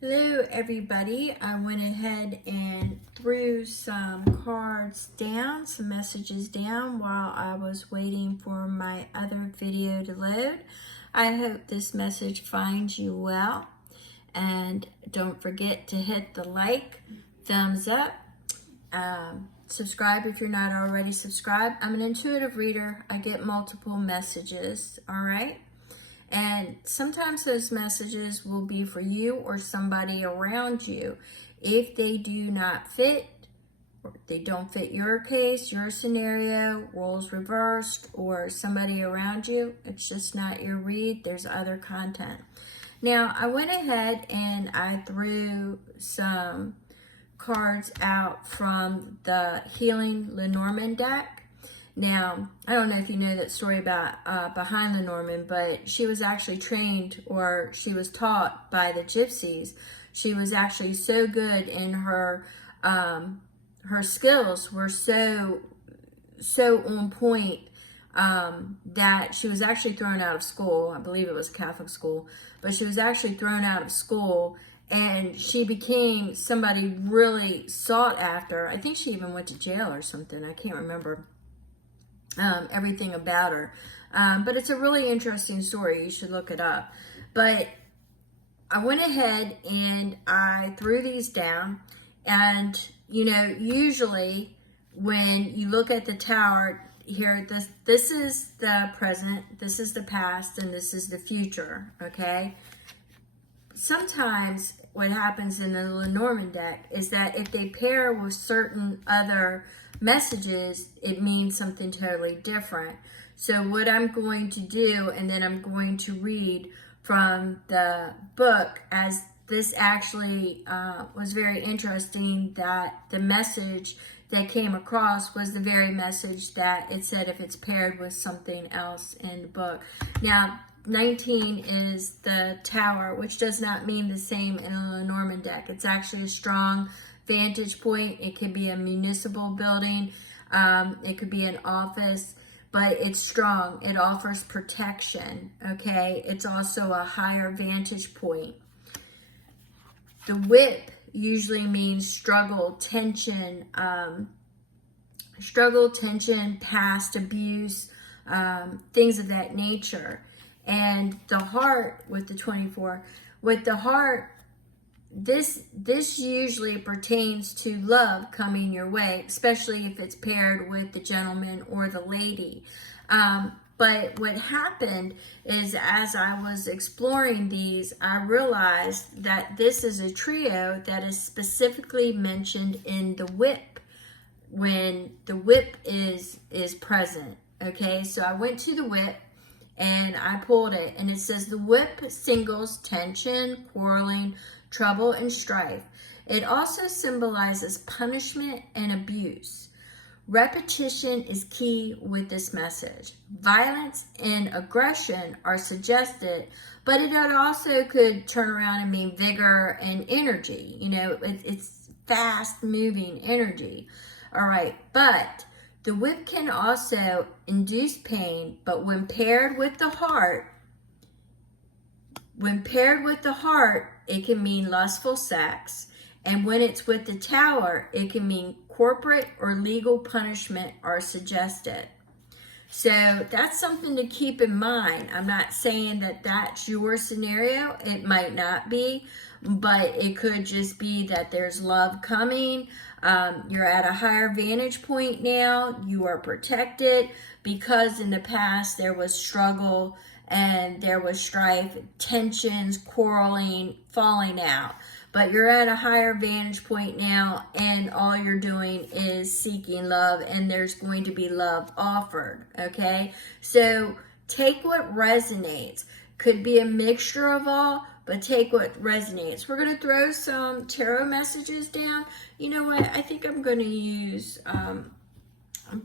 Hello everybody, I went ahead and threw some cards down, some messages down while I was waiting for my other video to load. I hope this message finds you well, and don't forget to hit the like, thumbs up, subscribe if you're not already subscribed. I'm an intuitive reader. I get multiple messages, all right? And sometimes those messages will be for you or somebody around you. If they do not fit, or they don't fit your case, your scenario, roles reversed, or somebody around you, it's just not your read. There's other content. Now, I went ahead and I threw some cards out from the Healing Lenormand deck. Now, I don't know if you know that story about behind Lenormand, but she was actually trained, or she was taught by the gypsies. She was actually so good in her skills were so on point that she was actually thrown out of school. I believe it was a Catholic school, but she was actually thrown out of school, and she became somebody really sought after. I think she even went to jail or something. I can't remember everything about her. But it's a really interesting story. You should look it up. But I went ahead and I threw these down. And, you know, usually when you look at the tower here, this is the present, this is the past, and this is the future, okay? Sometimes what happens in the Lenormand deck is that if they pair with certain other messages, it means something totally different. So what I'm going to do, and then I'm going to read from the book, as this actually was very interesting, that the message that came across was the very message that it said if it's paired with something else in the book. Now, 19 is the tower, which does not mean the same in a Lenormand deck. It's actually a strong vantage point. It could be a municipal building. It could be an office, but it's strong. It offers protection, okay? It's also a higher vantage point. The whip usually means struggle, tension, past abuse, things of that nature. And the heart with the 24, with the heart, this usually pertains to love coming your way, especially if it's paired with the gentleman or the lady. But what happened is, as I was exploring these, I realized that this is a trio that is specifically mentioned in the whip, when the whip is present. Okay, so I went to the whip and I pulled it, and it says the whip singles tension, quarreling, trouble, and strife. It also symbolizes punishment and abuse. Repetition is key with this message. Violence and aggression are suggested, but it also could turn around and mean vigor and energy. You know, it's fast-moving energy. All right, but the whip can also induce pain, but when paired with the heart, it can mean lustful sex. And when it's with the tower, it can mean corporate or legal punishment are suggested. So that's something to keep in mind. I'm not saying that that's your scenario. It might not be, but it could just be that there's love coming. You're at a higher vantage point now. You are protected because in the past there was struggle and there was strife, tensions, quarreling, falling out. But you're at a higher vantage point now, and all you're doing is seeking love, and there's going to be love offered, okay? So take what resonates. Could be a mixture of all, but take what resonates. We're going to throw some tarot messages down. You know what? I think I'm going to use, I'm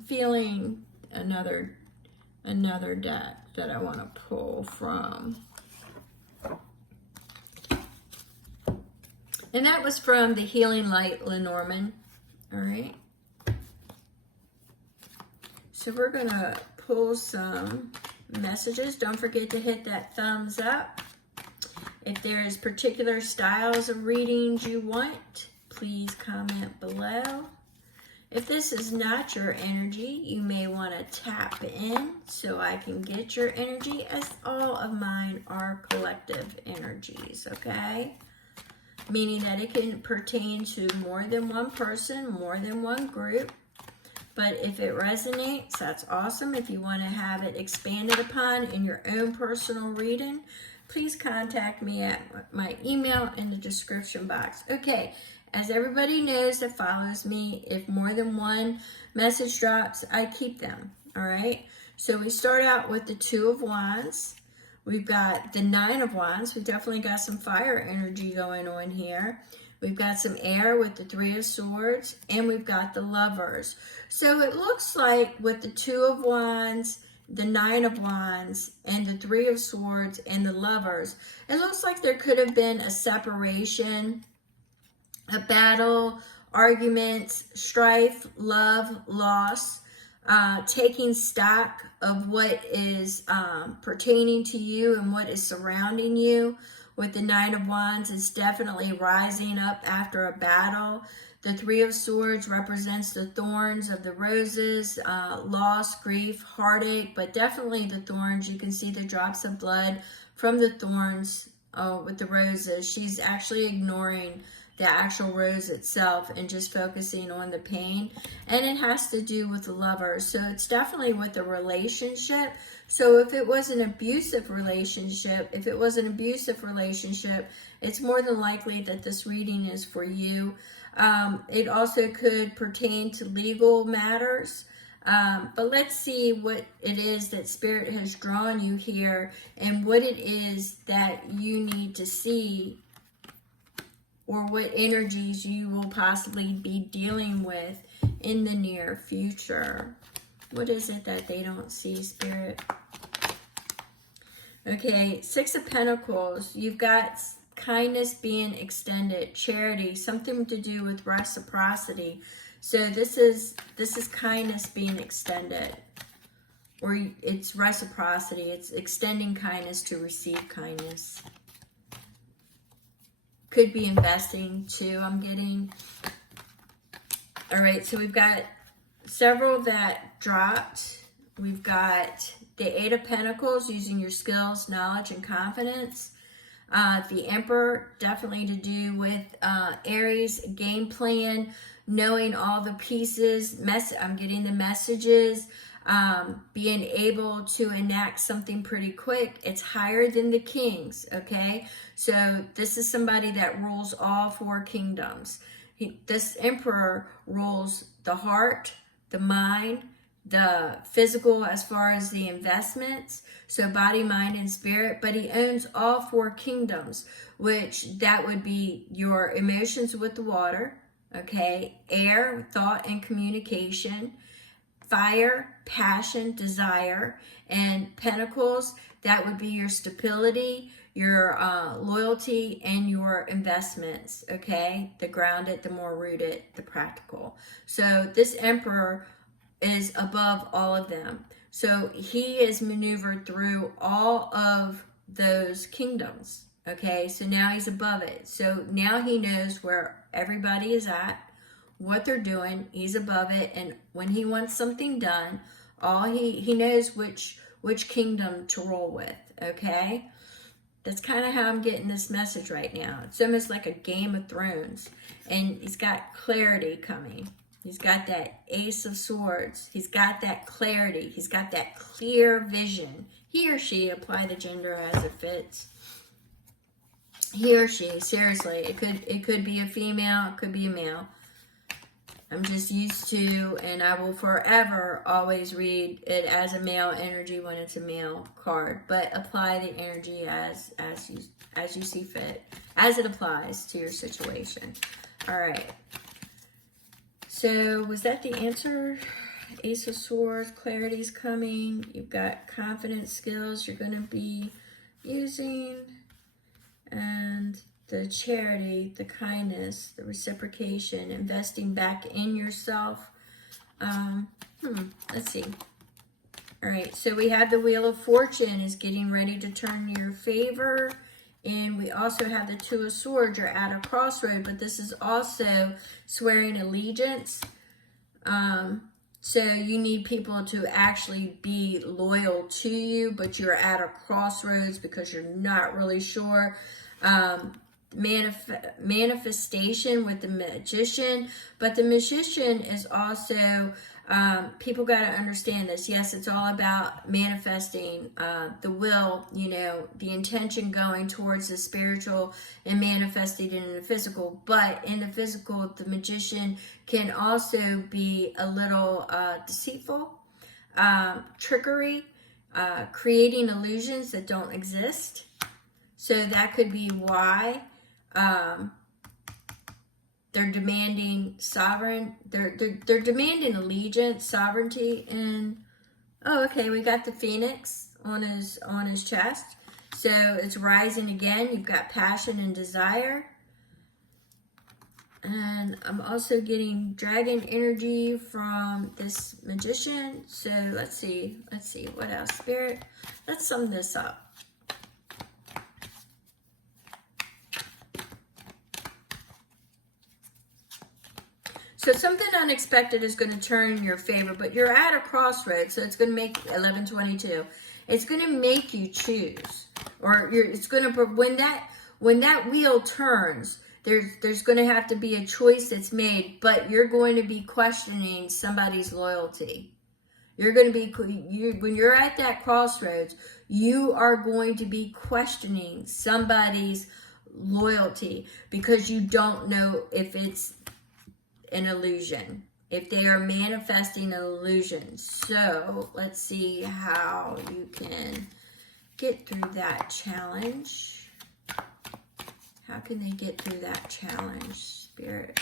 feeling another deck that I want to pull from. And that was from the Healing Light Lenormand. All right. So we're going to pull some messages. Don't forget to hit that thumbs up. If there's particular styles of readings you want, please comment below. If this is not your energy, you may want to tap in so I can get your energy, as all of mine are collective energies, okay? Meaning that it can pertain to more than one person, more than one group. But if it resonates, that's awesome. If you want to have it expanded upon in your own personal reading, please contact me at my email in the description box. Okay, as everybody knows that follows me, if more than one message drops, I keep them, all right? So we start out with the Two of Wands. We've got the Nine of Wands. We've definitely got some fire energy going on here. We've got some air with the Three of Swords, and we've got the Lovers. So it looks like with the Two of Wands, the Nine of Wands, and the Three of Swords, and the Lovers, it looks like there could have been a separation, a battle, arguments, strife, love, loss, taking stock of what is pertaining to you and what is surrounding you. With the Nine of Wands, it's definitely rising up after a battle. The Three of Swords represents the thorns of the roses, loss, grief, heartache, but definitely the thorns. You can see the drops of blood from the thorns with the roses. She's actually ignoring the actual rose itself and just focusing on the pain. And it has to do with the Lovers. So it's definitely with a relationship. So if it was an abusive relationship, it's more than likely that this reading is for you. It also could pertain to legal matters. But let's see what it is that Spirit has drawn you here and what it is that you need to see, or what energies you will possibly be dealing with in the near future. What is it that they don't see, Spirit? Okay, Six of Pentacles. You've got kindness being extended, charity, something to do with reciprocity. So this is kindness being extended, or it's reciprocity. It's extending kindness to receive kindness. Could be investing too, I'm getting. All right, so we've got several that dropped. We've got the Eight of Pentacles, using your skills, knowledge, and confidence. The Emperor, definitely to do with Aries, game plan, knowing all the pieces. I'm getting the messages. Being able to enact something pretty quick. It's higher than the kings, okay? So this is somebody that rules all four kingdoms. This Emperor rules the heart, the mind, the physical as far as the investments, so body, mind, and spirit, but he owns all four kingdoms, which that would be your emotions with the water, okay? Air, thought and communication. Fire, passion, desire, and Pentacles, that would be your stability, your loyalty, and your investments, okay? The grounded, the more rooted, the practical. So this Emperor is above all of them. So he is maneuvered through all of those kingdoms, okay? So now he's above it. So now he knows where everybody is at, what they're doing. He's above it, and when he wants something done, he knows which kingdom to roll with, okay? That's kind of how I'm getting this message right now. It's almost like a Game of Thrones, and he's got clarity coming. He's got that Ace of Swords. He's got that clarity. He's got that clear vision. He or she, apply the gender as it fits. He or she, seriously, it could be a female, it could be a male. I'm just used to, and I will forever always read it as a male energy when it's a male card. But apply the energy as you see fit, as it applies to your situation. All right. So was that the answer? Ace of Swords, clarity's coming. You've got confidence, skills you're going to be using, and the charity, the kindness, the reciprocation, investing back in yourself. Let's see. All right, so we have the Wheel of Fortune is getting ready to turn in your favor, And we also have the Two of Swords. You're at a crossroad, but this is also swearing allegiance. So you need people to actually be loyal to you, but you're at a crossroads because you're not really sure. Manifestation with the Magician, but the Magician is also, people got to understand this. Yes, it's all about manifesting the will, you know, the intention going towards the spiritual and manifesting it in the physical. But in the physical, the Magician can also be a little deceitful, trickery, creating illusions that don't exist. So that could be why they're demanding they're demanding allegiance, sovereignty, and oh, okay, we got the Phoenix on his chest. So it's rising again. You've got passion and desire. And I'm also getting dragon energy from this Magician. So let's see what else, Spirit. Let's sum this up. So something unexpected is going to turn in your favor, but you're at a crossroads, so it's going to make 1122. It's going to make you choose, or it's going to, when that wheel turns, there's going to have to be a choice that's made, but you're going to be questioning somebody's loyalty. You're going to be, when you're at that crossroads, you are going to be questioning somebody's loyalty because you don't know if it's an illusion, if they are manifesting an illusion. So let's see how you can get through that challenge. How can they get through that challenge, Spirit?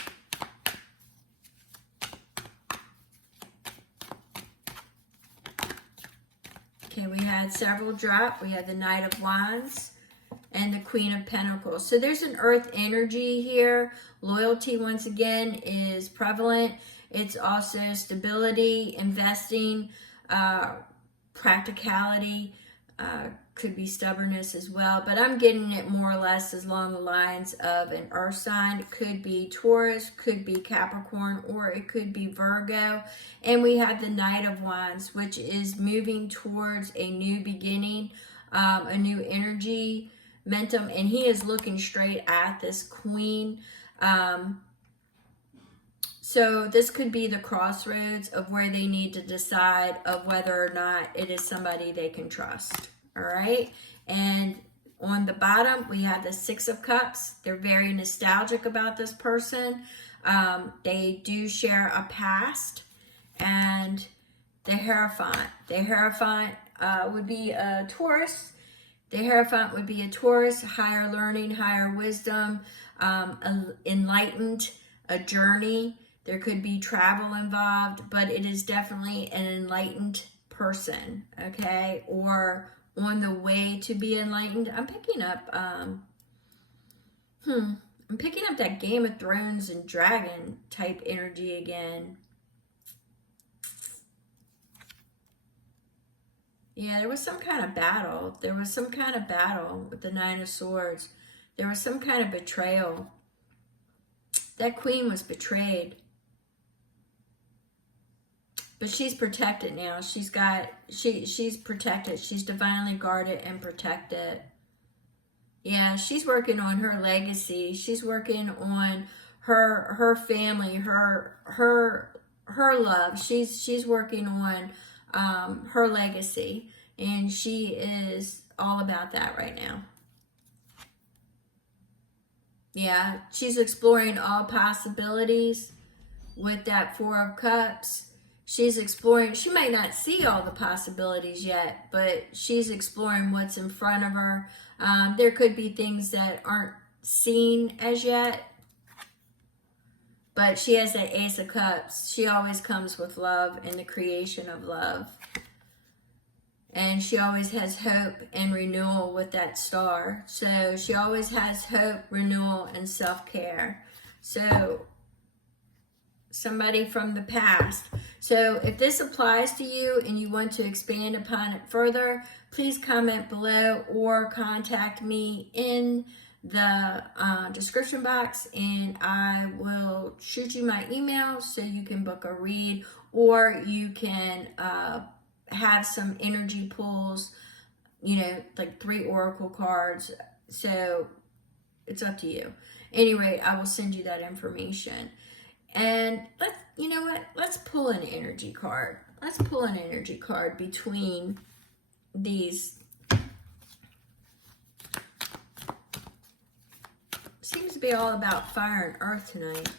Okay, we had several drop. We had the Knight of Wands and the Queen of Pentacles. So there's an earth energy here. Loyalty, once again, is prevalent. It's also stability, investing, practicality, could be stubbornness as well. But I'm getting it more or less along the lines of an earth sign. It could be Taurus, could be Capricorn, or it could be Virgo. And we have the Knight of Wands, which is moving towards a new beginning, a new energy, momentum, and he is looking straight at this Queen. So this could be the crossroads of where they need to decide of whether or not it is somebody they can trust. All right. And on the bottom, we have the Six of Cups. They're very nostalgic about this person. They do share a past. And the Hierophant. The Hierophant would be a Taurus. The Hierophant would be a Taurus, higher learning, higher wisdom, enlightened, a journey. There could be travel involved, but it is definitely an enlightened person, okay? Or on the way to be enlightened. I'm picking up, I'm picking up that Game of Thrones and dragon type energy again. Yeah, there was some kind of battle. There was some kind of battle with the Nine of Swords. There was some kind of betrayal. That Queen was betrayed. But she's protected now. She's protected. She's divinely guarded and protected. Yeah, she's working on her legacy. She's working on her family, her love. She's working on her legacy, and she is all about that right now. Yeah, she's exploring all possibilities with that Four of Cups. She's exploring, she might not see all the possibilities yet, but she's exploring what's in front of her. There could be things that aren't seen as yet, but she has that Ace of Cups. She always comes with love and the creation of love. And she always has hope and renewal with that star. So she always has hope, renewal, and self-care. So somebody from the past. So if this applies to you and you want to expand upon it further, please comment below or contact me in the description box, and I will shoot you my email so you can book a read, or you can have some energy pulls, you know, like 3 oracle cards. So it's up to you. Anyway, I will send you that information. And you know what? Let's pull an energy card. Let's pull an energy card between these. Seems to be all about fire and earth tonight.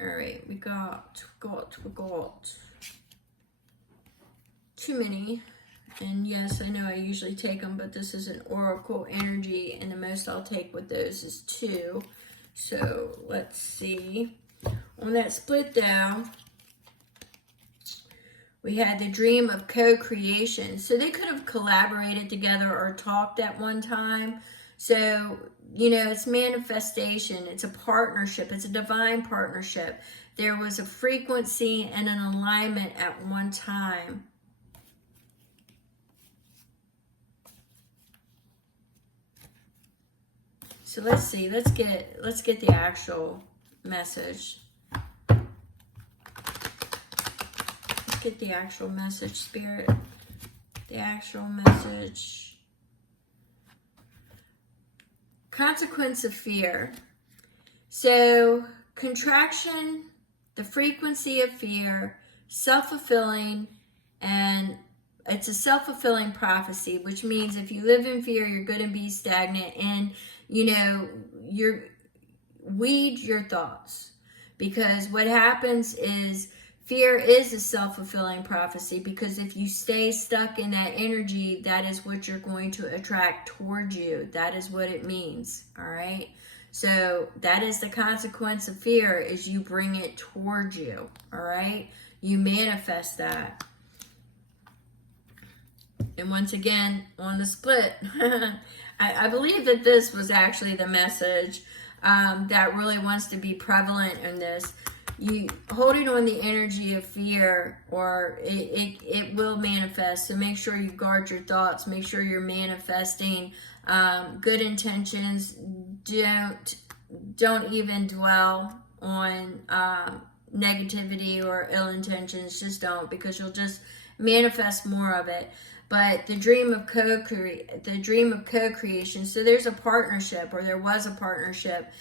All right, we got too many. And yes, I know I usually take them, but this is an oracle energy, and the most I'll take with those is 2. So let's see. On that split down, we had the dream of co-creation. So they could have collaborated together or talked at one time. So, you know, it's manifestation. It's a partnership. It's a divine partnership. There was a frequency and an alignment at one time. So let's see. Let's get the actual message. Get the actual message, Spirit. The actual message. Consequence of fear. So, contraction, the frequency of fear, self-fulfilling, and it's a self-fulfilling prophecy, which means if you live in fear, you're going to be stagnant, and, you know, weed your thoughts. Because what happens is, fear is a self-fulfilling prophecy, because if you stay stuck in that energy, that is what you're going to attract towards you. That is what it means, all right? So that is the consequence of fear, is you bring it towards you, all right? You manifest that. And once again, on the split, I believe that this was actually the message that really wants to be prevalent in this. You holding on the energy of fear, or it will manifest. So make sure you guard your thoughts. Make sure you're manifesting good intentions. Don't even dwell on negativity or ill intentions. Just don't, because you'll just manifest more of it. But the dream of co-creation. So there's a partnership, or there was a partnership.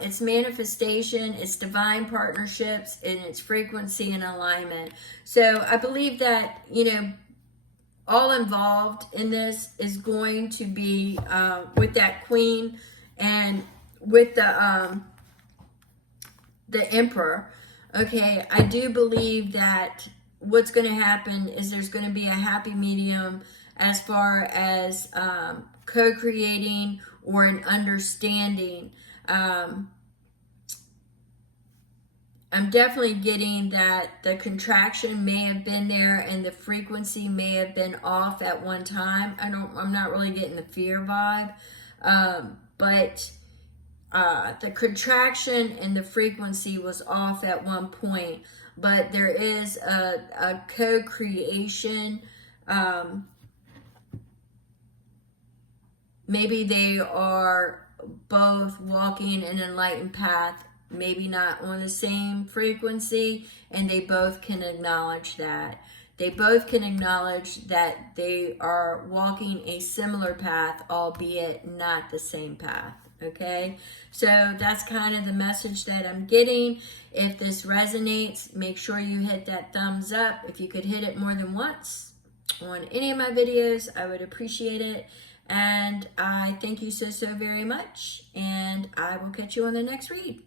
It's manifestation, it's divine partnerships, and it's frequency and alignment. So I believe that, you know, all involved in this is going to be with that queen and with the emperor. Okay, I do believe that what's going to happen is there's going to be a happy medium as far as co-creating or an understanding. I'm definitely getting that the contraction may have been there and the frequency may have been off at one time. I'm not really getting the fear vibe, but the contraction and the frequency was off at one point. But there is a co-creation. Maybe they are both walking an enlightened path, maybe not on the same frequency, and they both can acknowledge that. They both can acknowledge that they are walking a similar path, albeit not the same path. Okay, so that's kind of the message that I'm getting. If this resonates, make sure you hit that thumbs up. If you could hit it more than once on any of my videos, I would appreciate it. And I thank you so very much, and I will catch you on the next read.